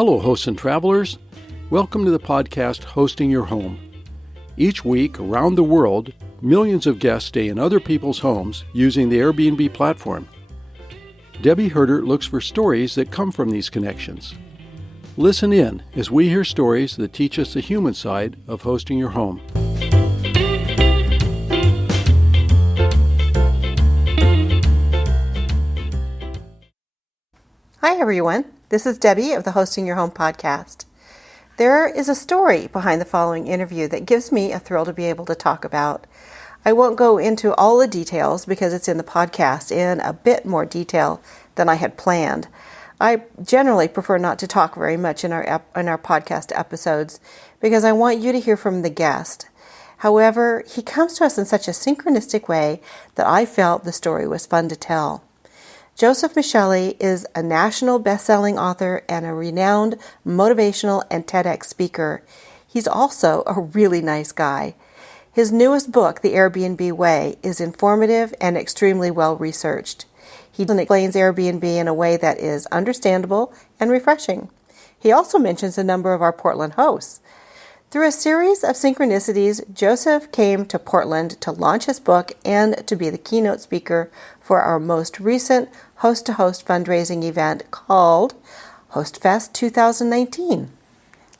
Hello, hosts and travelers. Welcome to the podcast Hosting Your Home. Each week, around the world, millions of guests stay in other people's homes using the Airbnb platform. Debbie Herder looks for stories that come from these connections. Listen in as we hear stories that teach us the human side of hosting your home. Hi, everyone. This is Debbie of the Hosting Your Home podcast. There is a story behind the following interview that gives me a thrill to be able to talk about. I won't go into all the details because it's in the podcast in a bit more detail than I had planned. I generally prefer not to talk very much in our podcast episodes because I want you to hear from the guest. However, he comes to us in such a synchronistic way that I felt the story was fun to tell. Joseph Michelli is a national best-selling author and a renowned motivational and TEDx speaker. He's also a really nice guy. His newest book, The Airbnb Way, is informative and extremely well-researched. He explains Airbnb in a way that is understandable and refreshing. He also mentions a number of our Portland hosts. Through a series of synchronicities, Joseph came to Portland to launch his book and to be the keynote speaker for our most recent host-to-host fundraising event called HostFest 2019.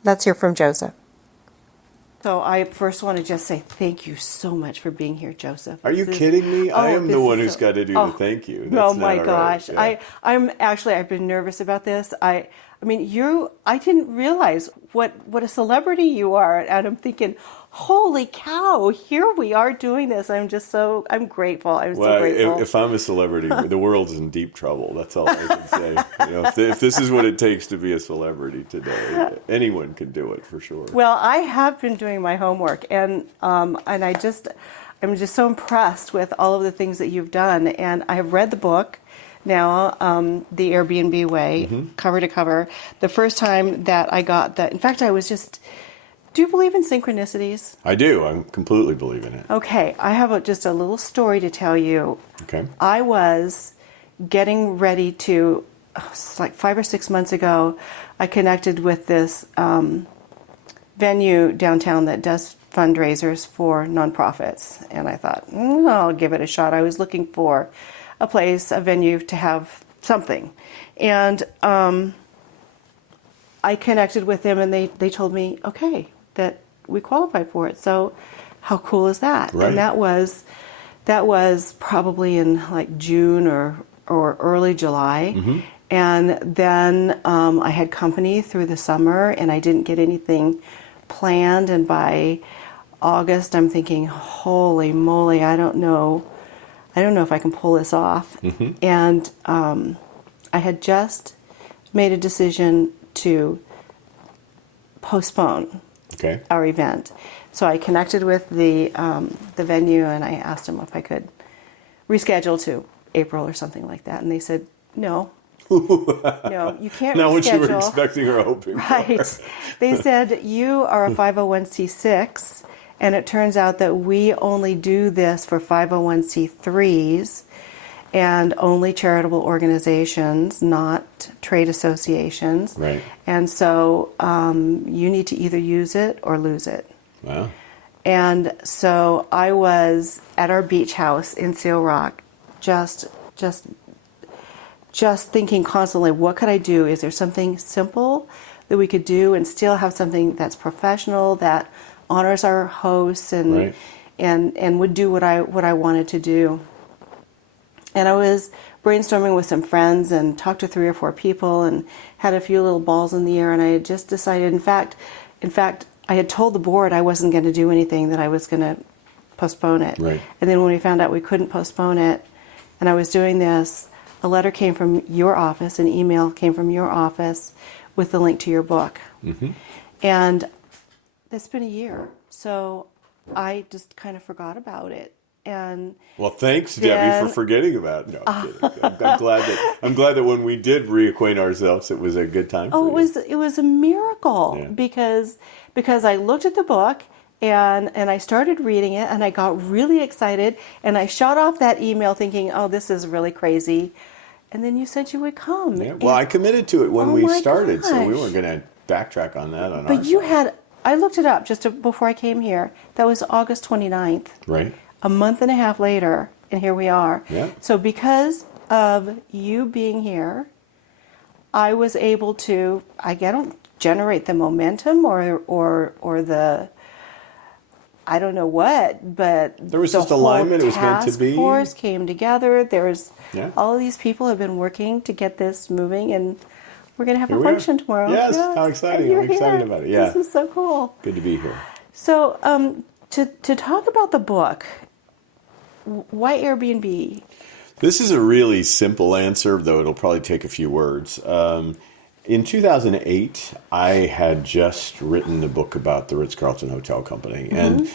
Let's hear from Joseph. So I first want to just say thank you so much for being here, Joseph. Are you kidding me? I am the one who's got to do the thank you. Oh my gosh. Right. Yeah. I've been nervous about this. I didn't realize what a celebrity you are. And I'm thinking, holy cow, here we are doing this. I'm grateful. I'm so grateful. If I'm a celebrity, the world is in deep trouble. That's all I can say. If this is what it takes to be a celebrity today, anyone can do it for sure. Well, I have been doing my homework, and I'm just so impressed with all of the things that you've done. And I have read the book now, The Airbnb Way, cover to cover. The first time that I got that, in fact, do you believe in synchronicities? I do. I completely believe in it. Okay. I have just a little story to tell you. Okay. I was getting ready to, like 5 or 6 months ago, I connected with this venue downtown that does fundraisers for nonprofits. And I thought, I'll give it a shot. I was looking for a venue to have something. And I connected with them, and they told me, okay, that we qualify for it. So how cool is that? Right. And that was probably in like June or early July. Mm-hmm. And then I had company through the summer, and I didn't get anything planned. And by August, I'm thinking, holy moly, I don't know if I can pull this off. Mm-hmm. And I had just made a decision to postpone our event. So I connected with the venue, and I asked them if I could reschedule to April or something like that. And they said, no, you can't Not reschedule. what you were expecting or hoping for. Right. They said, you are a 501c6, and it turns out that we only do this for 501c3s and only charitable organizations, not trade associations. Right. And so you need to either use it or lose it. Wow. And so I was at our beach house in Seal Rock, just thinking constantly, what could I do? Is there something simple that we could do and still have something that's professional, that honors our hosts and right. and would do what I wanted to do? And I was brainstorming with some friends and talked to 3 or 4 people and had a few little balls in the air. And I had just decided, in fact, I had told the board I wasn't going to do anything, that I was going to postpone it. Right. And then when we found out we couldn't postpone it, and I was doing this, a letter came from your office, an email came from your office with the link to your book. Mm-hmm. And it's been a year. So I just kind of forgot about it. And well, thanks, Debbie, for forgetting about it. No, I'm kidding. I'm glad that when we did reacquaint ourselves, it was a good time for you. It was a miracle because I looked at the book and I started reading it, and I got really excited, and I shot off that email thinking, oh, this is really crazy. And then you said you would come. Yeah. Well, I committed to it when Oh we my started, so we gosh. weren't going to backtrack on that on our But you side. had, I looked it up before I came here. That was August 29th. Right. A month and a half later, and here we are. Yeah. So because of you being here, I was able to, I don't generate the momentum or the, I don't know what, but There was the just alignment. It was whole meant to task be. force came together. There's Yeah. all of these people have been working to get this moving, and we're going to have Here a we are. function tomorrow. Yes, how exciting. and you're I'm excited here. about it. Yeah. This is so cool. Good to be here. So, to talk about the book, why Airbnb? This is a really simple answer, though it'll probably take a few words. In 2008, I had just written a book about the Ritz-Carlton Hotel Company. And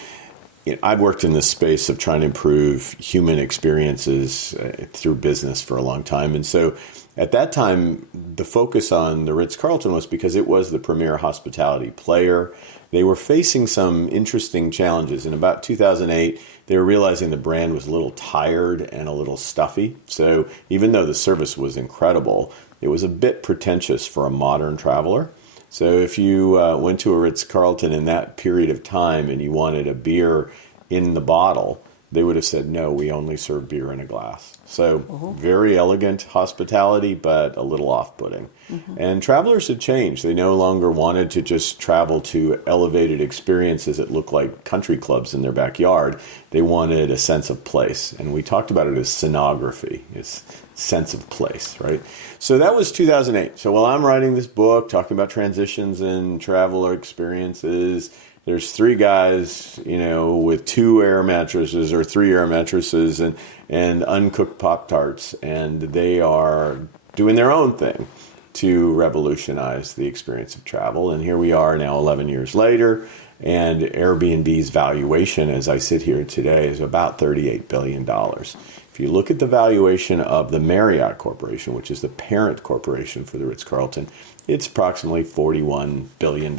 I've worked in this space of trying to improve human experiences through business for a long time. And so at that time, the focus on the Ritz-Carlton was because it was the premier hospitality player. They were facing some interesting challenges. In about 2008, they were realizing the brand was a little tired and a little stuffy. So even though the service was incredible, it was a bit pretentious for a modern traveler. So if you went to a Ritz-Carlton in that period of time and you wanted a beer in the bottle, they would have said, no, we only serve beer in a glass. So very elegant hospitality, but a little off-putting. And travelers had changed. They no longer wanted to just travel to elevated experiences that look like country clubs in their backyard. They wanted a sense of place. And we talked about it as scenography, it's sense of place, right? So that was 2008. So while I'm writing this book, talking about transitions in traveler experiences, there's three guys, with 2 air mattresses or 3 air mattresses and uncooked Pop-Tarts, and they are doing their own thing to revolutionize the experience of travel. And here we are now 11 years later, and Airbnb's valuation, as I sit here today, is about $38 billion. If you look at the valuation of the Marriott Corporation, which is the parent corporation for the Ritz-Carlton, it's approximately $41 billion.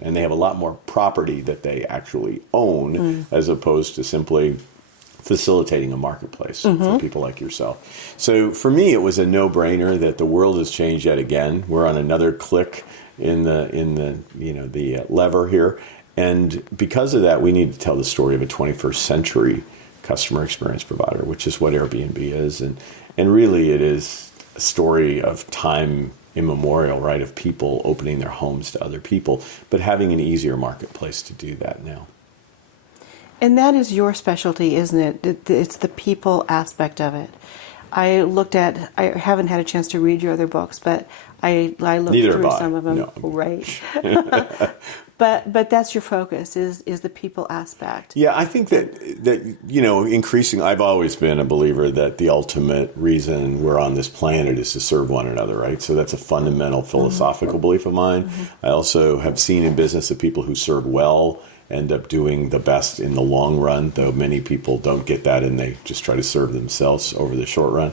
And they have a lot more property that they actually own as opposed to simply facilitating a marketplace for people like yourself. So for me, it was a no-brainer that the world has changed yet again. We're on another click in the lever here. And because of that, we need to tell the story of a 21st century customer experience provider, which is what Airbnb is. And really it is a story of time immemorial, right, of people opening their homes to other people, but having an easier marketplace to do that now. And that is your specialty, isn't it? It's the people aspect of it. I haven't had a chance to read your other books, but I looked through some of them. No. Right. But that's your focus is the people aspect. Yeah, I think that increasing. I've always been a believer that the ultimate reason we're on this planet is to serve one another, right? So that's a fundamental philosophical belief of mine. I also have seen in business that people who serve well end up doing the best in the long run, though many people don't get that and they just try to serve themselves over the short run.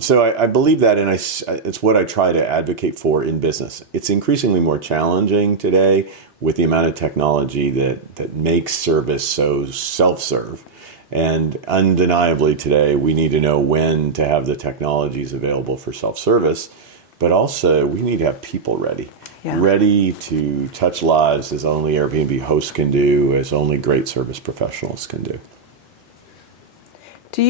So I believe that, and it's what I try to advocate for in business. It's increasingly more challenging today with the amount of technology that makes service so self-serve. And undeniably today, we need to know when to have the technologies available for self-service, but also we need to have people ready. Yeah. Ready to touch lives as only Airbnb hosts can do, as only great service professionals can do. Do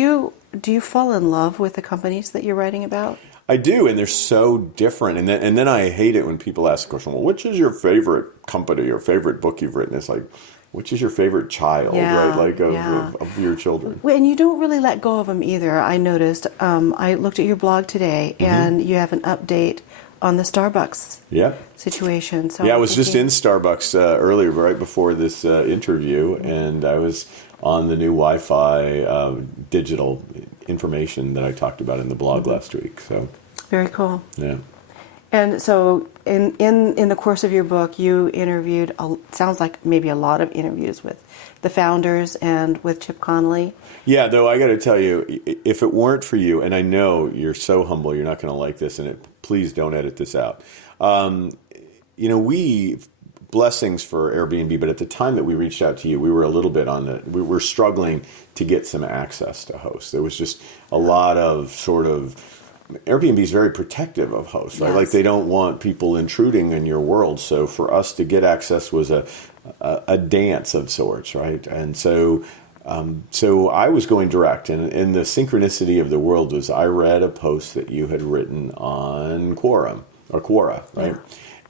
you fall in love with the companies that you're writing about? I do, and they're so different. And then I hate it when people ask the question, well, which is your favorite company or favorite book you've written? It's like, which is your favorite child, right? Like of your children. And you don't really let go of them either. I noticed. I looked at your blog today, and you have an update on the Starbucks situation. So I was just in Starbucks earlier, right before this interview, and I was on the new Wi-Fi digital information that I talked about in the blog last week. So very cool. Yeah. And so in the course of your book, you interviewed, sounds like maybe a lot of interviews with the founders and with Chip Connolly. Yeah, though I got to tell you, if it weren't for you, and I know you're so humble, you're not going to like this, and please don't edit this out. Blessings for Airbnb, but at the time that we reached out to you, we were a little bit we were struggling to get some access to hosts. There was just a lot of sort of Airbnb is very protective of hosts, right? Yes. Like they don't want people intruding in your world. So for us to get access was a dance of sorts, right? And so I was going direct, and the synchronicity of the world was I read a post that you had written on Quora, right? Yeah.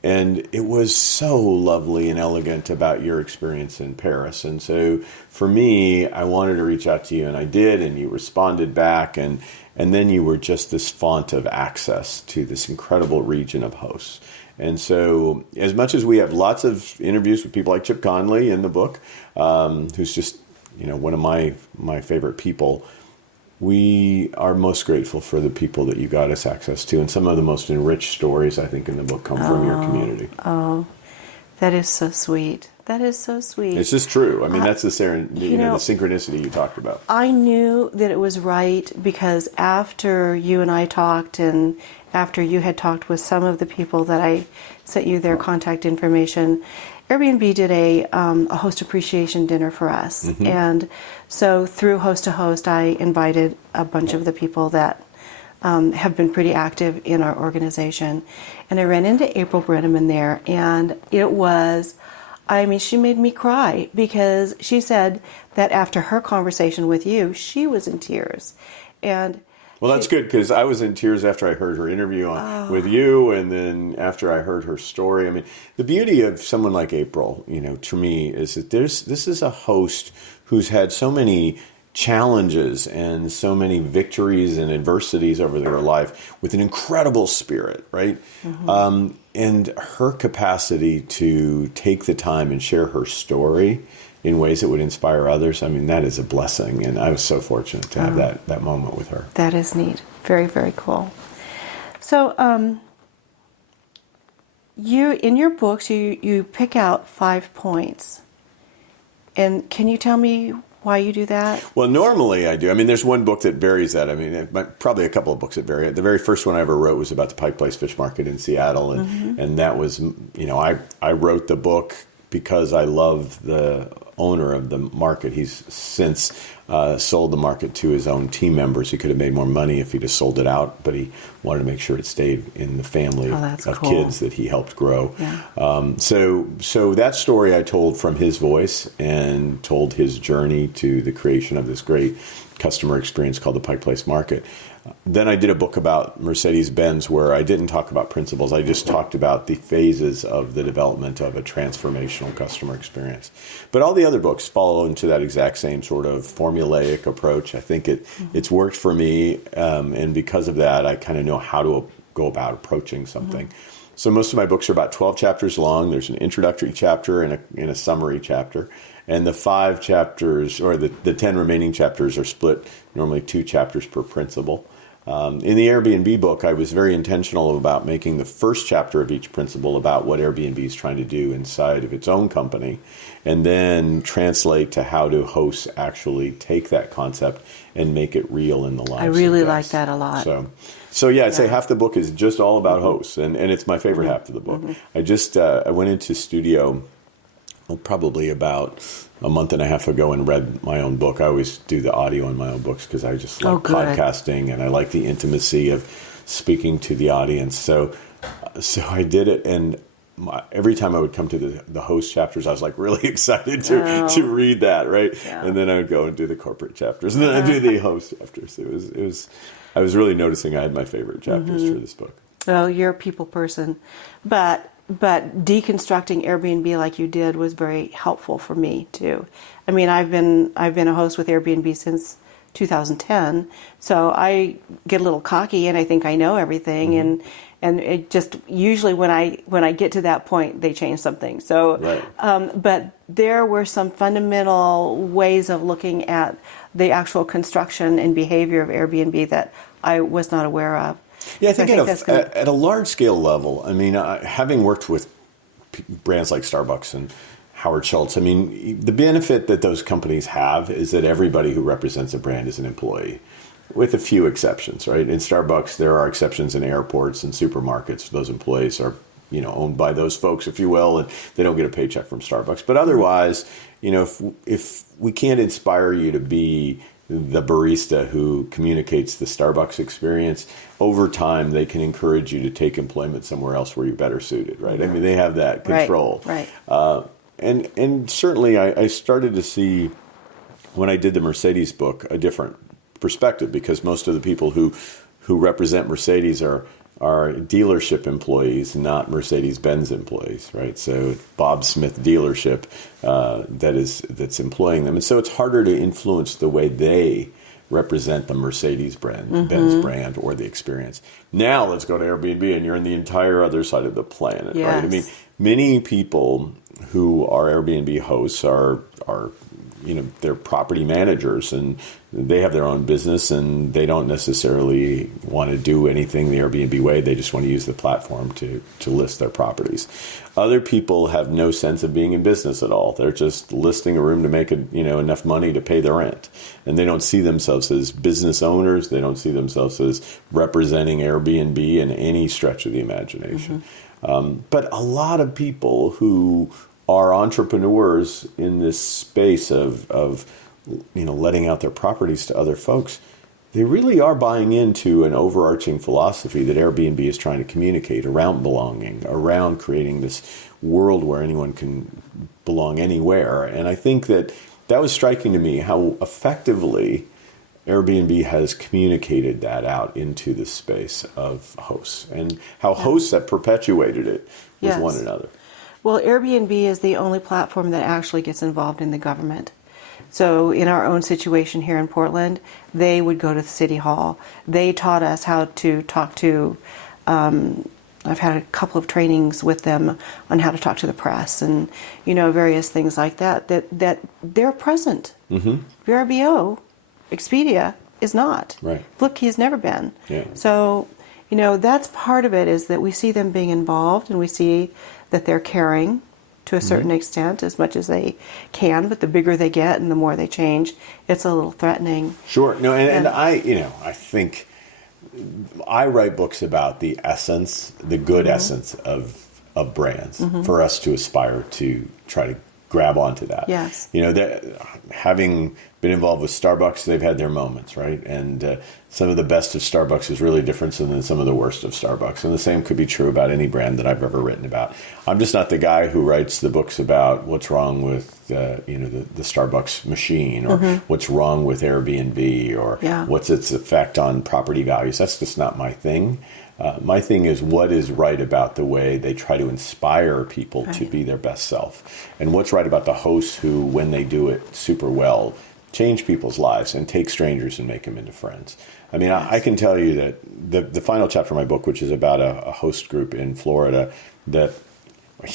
And it was so lovely and elegant about your experience in Paris. And so for me, I wanted to reach out to you, and I did, and you responded back, and then you were just this font of access to this incredible region of hosts. And so as much as we have lots of interviews with people like Chip Conley in the book, who's just one of my favorite people, we are most grateful for the people that you got us access to. And some of the most enriched stories, I think, in the book come from your community. Oh, that is so sweet. That is so sweet. It's just true. I mean, that's the synchronicity you talked about. I knew that it was right because after you and I talked, and after you had talked with some of the people that I sent you their contact information, Airbnb did a host appreciation dinner for us. Mm-hmm. And so through Host to Host, I invited a bunch of the people that have been pretty active in our organization. And I ran into April Brenneman there, and it was, she made me cry because she said that after her conversation with you, she was in tears. And well, that's good, because I was in tears after I heard her interview with you, and then after I heard her story. I mean, the beauty of someone like April, to me, is that this is a host who's had so many challenges and so many victories and adversities over their life with an incredible spirit, right? Mm-hmm. And her capacity to take the time and share her story in ways that would inspire others, that is a blessing. And I was so fortunate to have that moment with her. That is neat. Very, very cool. So you in your books, you pick out 5 points. And can you tell me why you do that? Well, normally I do. There's one book that varies that. Probably a couple of books that vary. The very first one I ever wrote was about the Pike Place Fish Market in Seattle. And, mm-hmm. and that was, I wrote the book because I love the owner of the market. He's since sold the market to his own team members. He could have made more money if he'd have sold it out, but he wanted to make sure it stayed in the family of kids that he helped grow. Yeah. So that story I told from his voice and told his journey to the creation of this great customer experience called the Pike Place Market. Then I did a book about Mercedes-Benz where I didn't talk about principles. I just talked about the phases of the development of a transformational customer experience. But all the other books follow into that exact same sort of formulaic approach. I think it's worked for me, and because of that, I kind of know how to go about approaching something. Mm-hmm. So most of my books are about 12 chapters long. There's an introductory chapter and a summary chapter. And the 5 chapters, or the 10 remaining chapters, are split normally 2 chapters per principle. In the Airbnb book, I was very intentional about making the first chapter of each principle about what Airbnb is trying to do inside of its own company, and then translate to how do hosts actually take that concept and make it real in the lives. I really of like guests. that a lot. So I'd say half the book is just all about hosts, and it's my favorite half of the book. Mm-hmm. I went into studio probably about a month and a half ago and read my own book. I always do the audio in my own books because I just like podcasting, and I like the intimacy of speaking to the audience. So I did it, and every time I would come to the host chapters, I was like really excited to read that, right? Yeah. And then I would go and do the corporate chapters, and then I'd do the host chapters. It was. I was really noticing I had my favorite chapters for this book. Well, you're a people person, but deconstructing Airbnb like you did was very helpful for me too. I've been a host with Airbnb since 2010, so I get a little cocky and I think I know everything, mm-hmm. and it just usually when I get to that point they change something. So, right. But there were some fundamental ways of looking at the actual construction and behavior of Airbnb that I was not aware of. Yeah, I think at a large scale level, having worked with brands like Starbucks and Howard Schultz, the benefit that those companies have is that everybody who represents a brand is an employee, with a few exceptions, right? In Starbucks, there are exceptions in airports and supermarkets. Those employees are, owned by those folks, if you will, and they don't get a paycheck from Starbucks. But otherwise, if we can't inspire you to be the barista who communicates the Starbucks experience. Over time, they can encourage you to take employment somewhere else where you're better suited, right? I mean, they have that control. Right. And certainly I started to see, when I did the Mercedes book, a different perspective, because most of the people who represent Mercedes are dealership employees, not Mercedes-Benz employees, right? So Bob Smith dealership that's employing them. And so it's harder to influence the way they represent the Mercedes brand, Benz brand, or the experience. Now let's go to Airbnb, and you're on the entire other side of the planet, yes. right? I mean, many people who are Airbnb hosts are they're property managers, and they have their own business, and they don't necessarily want to do anything the Airbnb way. They just want to use the platform to list their properties. Other people have no sense of being in business at all. They're just listing a room to make enough money to pay the rent, and they don't see themselves as business owners. They don't see themselves as representing Airbnb in any stretch of the imagination. But a lot of people who are entrepreneurs in this space of letting out their properties to other folks, they really are buying into an overarching philosophy that Airbnb is trying to communicate around belonging, around creating this world where anyone can belong anywhere. And I think that was striking to me, how effectively Airbnb has communicated that out into the space of hosts, and how hosts have perpetuated it with one another. Well, Airbnb is the only platform that actually gets involved in the government. So in our own situation here in Portland, they would go to the city hall. They taught us how to talk to, I've had a couple of trainings with them on how to talk to the press and, various things like that they're present. VRBO, Expedia is not. Right. Flipkey has never been. Yeah. So, that's part of it, is that we see them being involved, and we see that they're caring to a certain extent, as much as they can, but the bigger they get and the more they change, it's a little threatening. Sure. No, and I think I write books about the essence, the good essence of brands, for us to aspire to try to grab onto that. Yes. Having been involved with Starbucks, they've had their moments, right? And some of the best of Starbucks is really different than some of the worst of Starbucks. And the same could be true about any brand that I've ever written about. I'm just not the guy who writes the books about what's wrong with the Starbucks machine, or what's wrong with Airbnb, or what's its effect on property values. That's just not my thing. My thing is what is right about the way they try to inspire people to be their best self, and what's right about the hosts who, when they do it super well, change people's lives and take strangers and make them into friends. I mean, I can tell you that the final chapter of my book, which is about a host group in Florida, that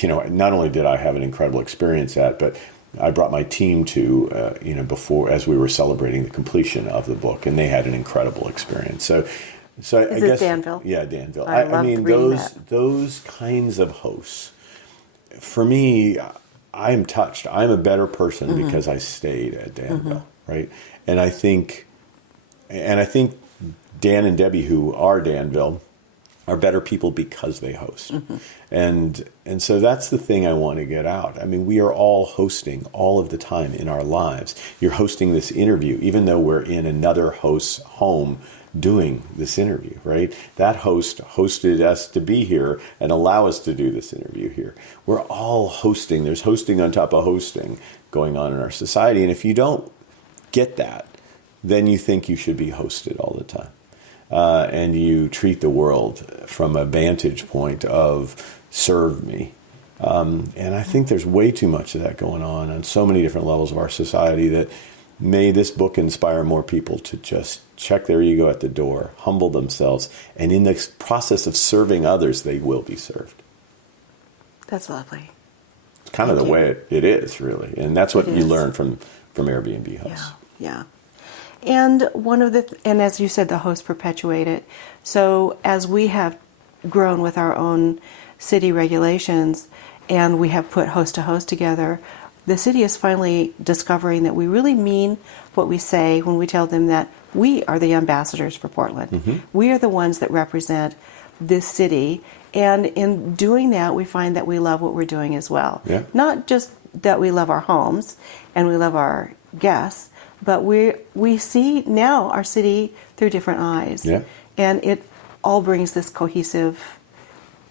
not only did I have an incredible experience at, but I brought my team to before, as we were celebrating the completion of the book, and they had an incredible experience. So I guess Danville? Yeah, Danville. I mean, those kinds of hosts, for me, I'm touched. I'm a better person because I stayed at Danville, right? And I think Dan and Debbie, who are Danville, are better people because they host. And so that's the thing I want to get out. I mean, we are all hosting all of the time in our lives. You're hosting this interview, even though we're in another host's home doing this interview, right? That host hosted us to be here and allow us to do this interview here. We're all hosting. There's hosting on top of hosting going on in our society. And if you don't get that, then you think you should be hosted all the time. And you treat the world from a vantage point of serve me. And I think there's way too much of that going on so many different levels of our society, that may this book inspire more people to just check their ego at the door, humble themselves, and in the process of serving others, they will be served. That's lovely. It's kind of the way it is, really. And that's what you learn from Airbnb hosts. Yeah. And and as you said, the hosts perpetuate it. So as we have grown with our own city regulations, and we have put host to host together, the city is finally discovering that we really mean what we say when we tell them that we are the ambassadors for Portland. We are the ones that represent this city. And in doing that, we find that we love what we're doing as well. Yeah. Not just that we love our homes and we love our guests, but we see now our city through different eyes. Yeah. And it all brings this cohesive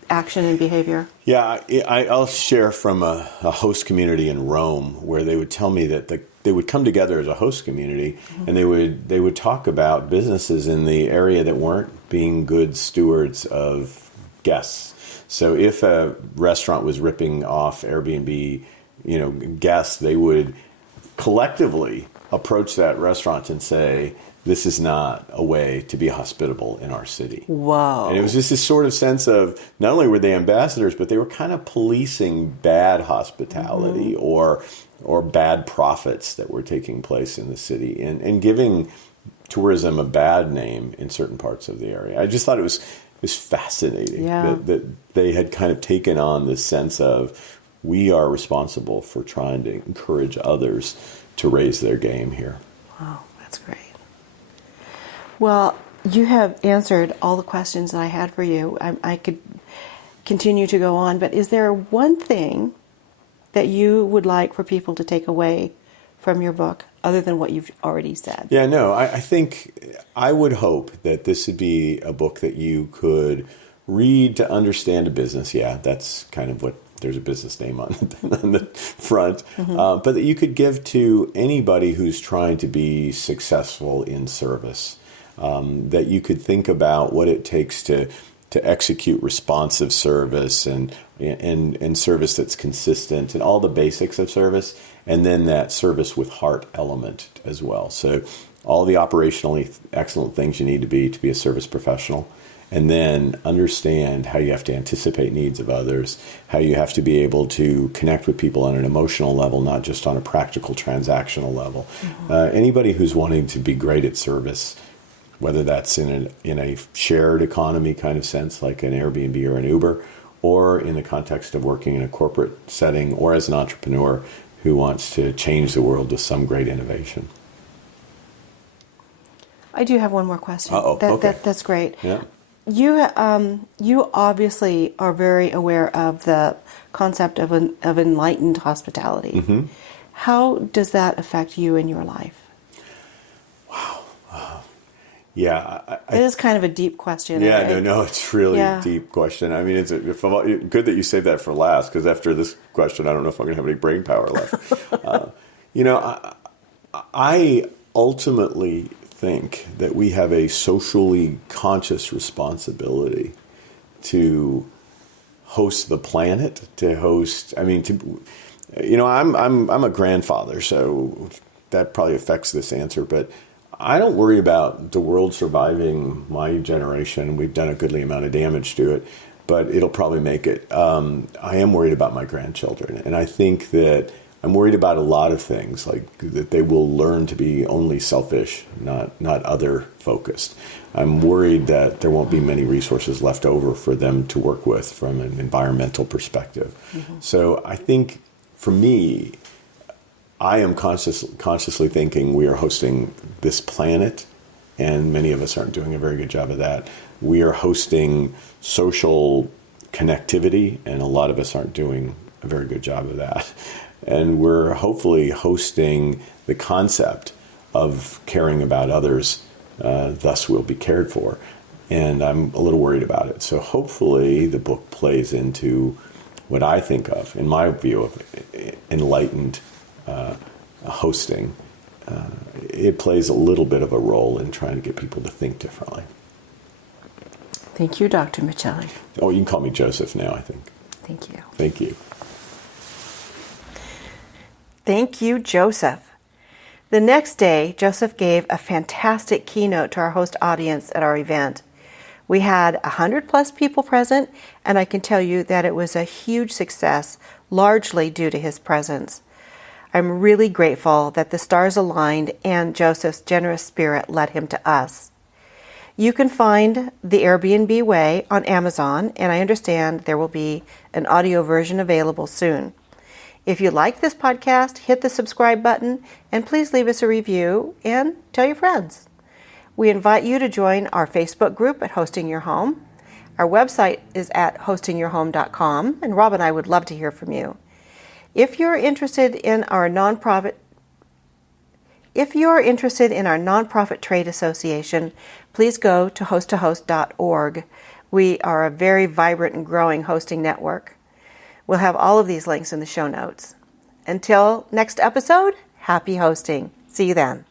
action and behavior. Yeah, I'll share from a host community in Rome where they would tell me that they would come together as a host community, and they would talk about businesses in the area that weren't being good stewards of guests. So if a restaurant was ripping off Airbnb, guests, they would collectively approach that restaurant and say, this is not a way to be hospitable in our city. Whoa. And it was just this sort of sense of, not only were they ambassadors, but they were kind of policing bad hospitality or bad profits that were taking place in the city and giving tourism a bad name in certain parts of the area. I just thought it was fascinating that they had kind of taken on this sense of, we are responsible for trying to encourage others to raise their game here. Wow, that's great. Well, you have answered all the questions that I had for you. I could continue to go on, but is there one thing that you would like for people to take away from your book other than what you've already said? Yeah, no, I think I would hope that this would be a book that you could read to understand a business. Yeah, that's kind of what, there's a business name on the front, but that you could give to anybody who's trying to be successful in service. That you could think about what it takes to execute responsive service and service that's consistent and all the basics of service, and then that service with heart element as well. So all the operationally excellent things you need to be a service professional, and then understand how you have to anticipate needs of others, how you have to be able to connect with people on an emotional level, not just on a practical transactional level. Anybody who's wanting to be great at service, whether that's in a shared economy kind of sense, like an Airbnb or an Uber, or in the context of working in a corporate setting, or as an entrepreneur who wants to change the world with some great innovation. I do have one more question. Okay. That's great. Yeah. You obviously are very aware of the concept of enlightened hospitality. Mm-hmm. How does that affect you in your life? Wow. Yeah. It is kind of a deep question. Yeah, right? no, it's really a deep question. I mean, it's good that you saved that for last, because after this question, I don't know if I'm going to have any brain power left. I ultimately think that we have a socially conscious responsibility to host the planet, I'm a grandfather, so that probably affects this answer, but I don't worry about the world surviving my generation. We've done a goodly amount of damage to it, but it'll probably make it. I am worried about my grandchildren, and I think that I'm worried about a lot of things, like that they will learn to be only selfish, not other focused. I'm worried that there won't be many resources left over for them to work with from an environmental perspective. Mm-hmm. So I think for me, I am consciously thinking we are hosting this planet, and many of us aren't doing a very good job of that. We are hosting social connectivity, and a lot of us aren't doing a very good job of that. And we're hopefully hosting the concept of caring about others, thus we'll be cared for. And I'm a little worried about it. So hopefully the book plays into what I think of, in my view, of enlightened hosting. It plays a little bit of a role in trying to get people to think differently. Thank you, Dr. Michelli. Oh, you can call me Joseph now, I think. Thank you. Thank you. Thank you, Joseph. The next day, Joseph gave a fantastic keynote to our host audience at our event. We had 100+ people present, and I can tell you that it was a huge success, largely due to his presence. I'm really grateful that the stars aligned and Joseph's generous spirit led him to us. You can find the Airbnb Way on Amazon, and I understand there will be an audio version available soon. If you like this podcast, hit the subscribe button, and please leave us a review and tell your friends. We invite you to join our Facebook group at Hosting Your Home. Our website is at hostingyourhome.com, and Rob and I would love to hear from you. If you're interested in our nonprofit If you are interested in our nonprofit trade association, please go to hosttohost.org. We are a very vibrant and growing hosting network. We'll have all of these links in the show notes. Until next episode, happy hosting. See you then.